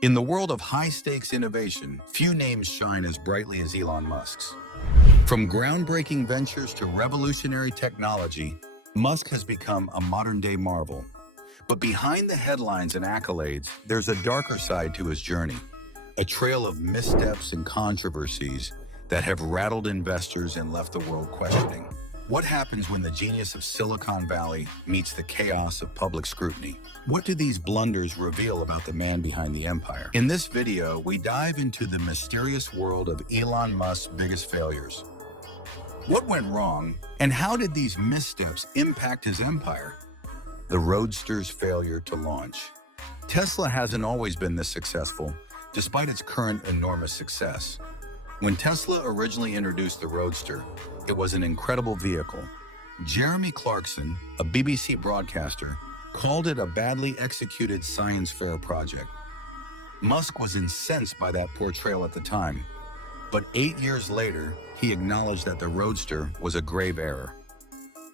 In the world of high-stakes innovation, few names shine as brightly as Elon Musk's. From groundbreaking ventures to revolutionary technology, Musk has become a modern-day marvel. But behind the headlines and accolades, there's a darker side to his journey, a trail of missteps and controversies that have rattled investors and left the world questioning. What happens when the genius of Silicon Valley meets the chaos of public scrutiny? What do these blunders reveal about the man behind the empire? In this video, we dive into the mysterious world of Elon Musk's biggest failures. What went wrong, and how did these missteps impact his empire? The Roadster's failure to launch. Tesla hasn't always been this successful, despite its current enormous success. When Tesla originally introduced the Roadster, it was an incredible vehicle. Jeremy Clarkson, a BBC broadcaster, called it a badly executed science fair project. Musk was incensed by that portrayal at the time, but 8 years later, he acknowledged that the Roadster was a grave error.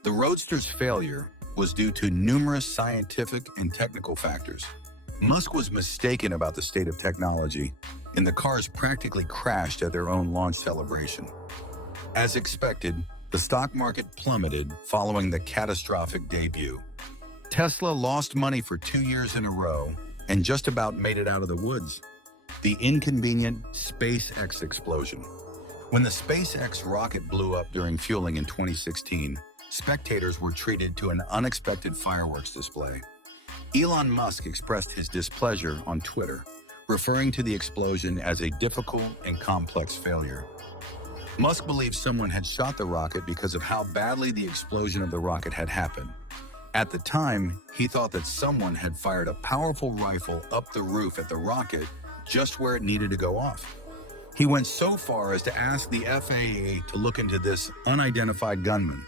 The Roadster's failure was due to numerous scientific and technical factors. Musk was mistaken about the state of technology, and the cars practically crashed at their own launch celebration. As expected, the stock market plummeted following the catastrophic debut. Tesla lost money for 2 years in a row and just about made it out of the woods. The inconvenient SpaceX explosion. When the SpaceX rocket blew up during fueling in 2016, spectators were treated to an unexpected fireworks display. Elon Musk expressed his displeasure on Twitter, referring to the explosion as a difficult and complex failure. Musk believes someone had shot the rocket because of how badly the explosion of the rocket had happened. At the time, he thought that someone had fired a powerful rifle up the roof at the rocket just where it needed to go off. He went so far as to ask the FAA to look into this unidentified gunman.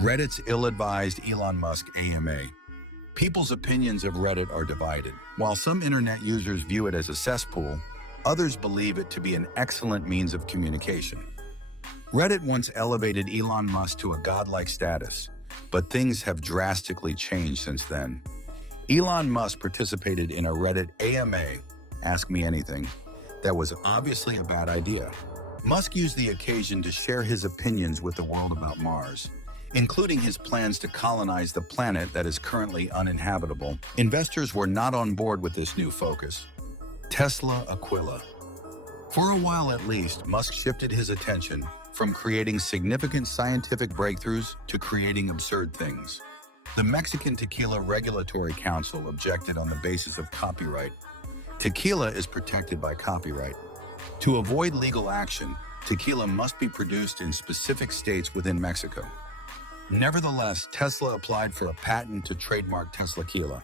Reddit's ill-advised Elon Musk AMA. People's opinions of Reddit are divided. While some internet users view it as a cesspool, others believe it to be an excellent means of communication. Reddit once elevated Elon Musk to a godlike status, but things have drastically changed since then. Elon Musk participated in a Reddit AMA, Ask Me Anything, that was obviously a bad idea. Musk used the occasion to share his opinions with the world about Mars, including his plans to colonize the planet that is currently uninhabitable. Investors were not on board with this new focus. Tesla Aquila. For a while at least, Musk shifted his attention from creating significant scientific breakthroughs to creating absurd things. The Mexican Tequila Regulatory Council objected on the basis of copyright. Tequila is protected by copyright. To avoid legal action, tequila must be produced in specific states within Mexico. Nevertheless, Tesla applied for a patent to trademark Teslaquila.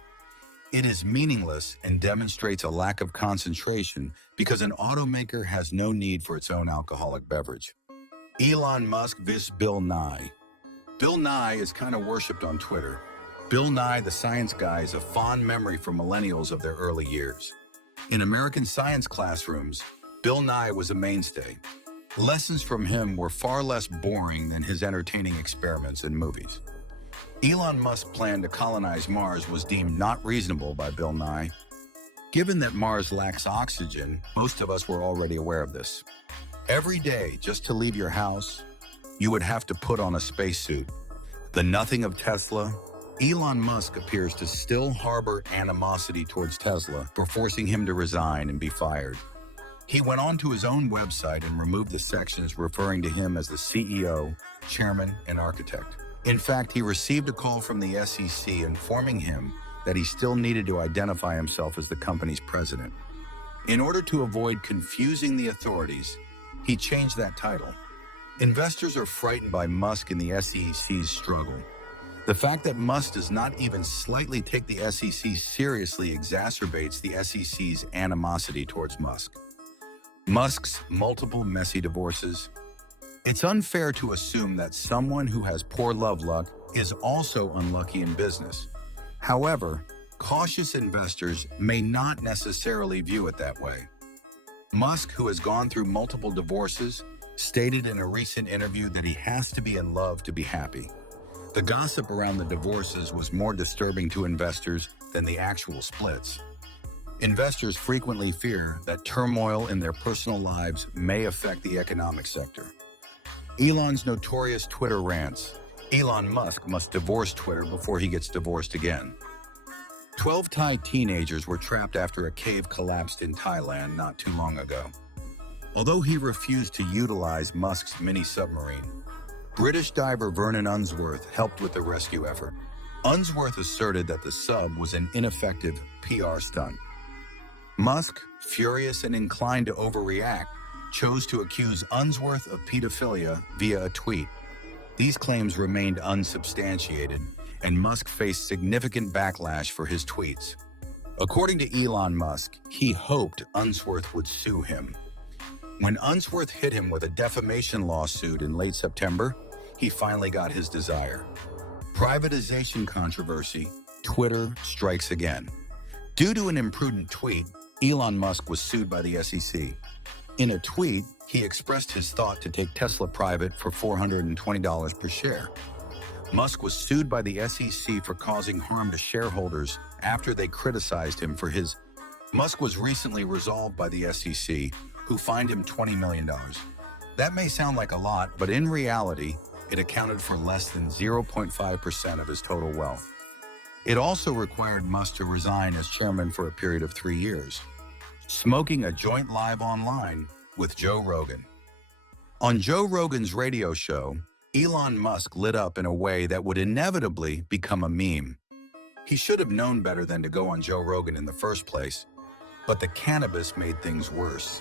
It is meaningless and demonstrates a lack of concentration because an automaker has no need for its own alcoholic beverage. Elon Musk vs. Bill Nye. Bill Nye is kind of worshipped on Twitter. Bill Nye, the science guy, is a fond memory for millennials of their early years. In American science classrooms, Bill Nye was a mainstay. Lessons from him were far less boring than his entertaining experiments in movies. Elon Musk's plan to colonize Mars was deemed not reasonable by Bill Nye. Given that Mars lacks oxygen, most of us were already aware of this. Every day, just to leave your house, you would have to put on a spacesuit. The nothing of Tesla, Elon Musk appears to still harbor animosity towards Tesla for forcing him to resign and be fired. He went onto his own website and removed the sections referring to him as the CEO, chairman, and architect. In fact, he received a call from the SEC informing him that he still needed to identify himself as the company's president. In order to avoid confusing the authorities, he changed that title. Investors are frightened by Musk and the SEC's struggle. The fact that Musk does not even slightly take the SEC seriously exacerbates the SEC's animosity towards Musk. Musk's multiple messy divorces. It's unfair to assume that someone who has poor love luck is also unlucky in business. However, cautious investors may not necessarily view it that way. Musk, who has gone through multiple divorces, stated in a recent interview that he has to be in love to be happy. The gossip around the divorces was more disturbing to investors than the actual splits. Investors frequently fear that turmoil in their personal lives may affect the economic sector. Elon's notorious Twitter rants. Elon Musk must divorce Twitter before he gets divorced again. 12 Thai teenagers were trapped after a cave collapsed in Thailand not too long ago. Although he refused to utilize Musk's mini-submarine, British diver Vernon Unsworth helped with the rescue effort. Unsworth asserted that the sub was an ineffective PR stunt. Musk, furious and inclined to overreact, chose to accuse Unsworth of pedophilia via a tweet. These claims remained unsubstantiated, and Musk faced significant backlash for his tweets. According to Elon Musk, he hoped Unsworth would sue him. When Unsworth hit him with a defamation lawsuit in late September, he finally got his desire. Privatization controversy, Twitter strikes again. Due to an imprudent tweet, Elon Musk was sued by the SEC. In a tweet, he expressed his thought to take Tesla private for $420 per share. Musk was sued by the SEC for causing harm to shareholders after they criticized him for his. Musk was recently resolved by the SEC, who fined him $20 million. That may sound like a lot, but in reality, it accounted for less than 0.5% of his total wealth. It also required Musk to resign as chairman for a period of 3 years, smoking a joint live online with Joe Rogan. On Joe Rogan's radio show, Elon Musk lit up in a way that would inevitably become a meme. He should have known better than to go on Joe Rogan in the first place, but the cannabis made things worse.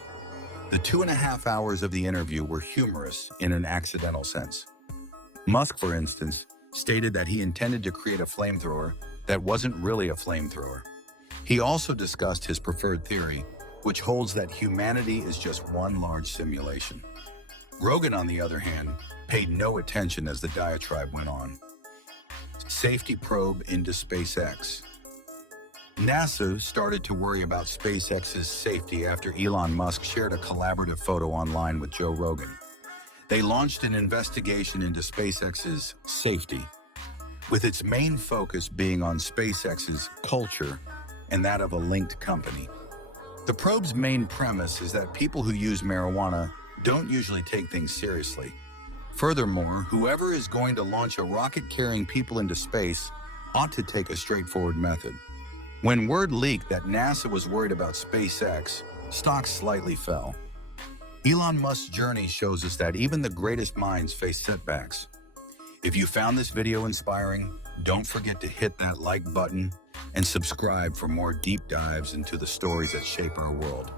The 2.5 hours of the interview were humorous in an accidental sense. Musk, for instance, stated that he intended to create a flamethrower that wasn't really a flamethrower. He also discussed his preferred theory, which holds that humanity is just one large simulation. Rogan, on the other hand, paid no attention as the diatribe went on. Safety probe into SpaceX. NASA started to worry about SpaceX's safety after Elon Musk shared a collaborative photo online with Joe Rogan. They launched an investigation into SpaceX's safety, with its main focus being on SpaceX's culture and that of a linked company. The probe's main premise is that people who use marijuana don't usually take things seriously. Furthermore, whoever is going to launch a rocket carrying people into space ought to take a straightforward method. When word leaked that NASA was worried about SpaceX, stocks slightly fell. Elon Musk's journey shows us that even the greatest minds face setbacks. If you found this video inspiring, don't forget to hit that like button and subscribe for more deep dives into the stories that shape our world.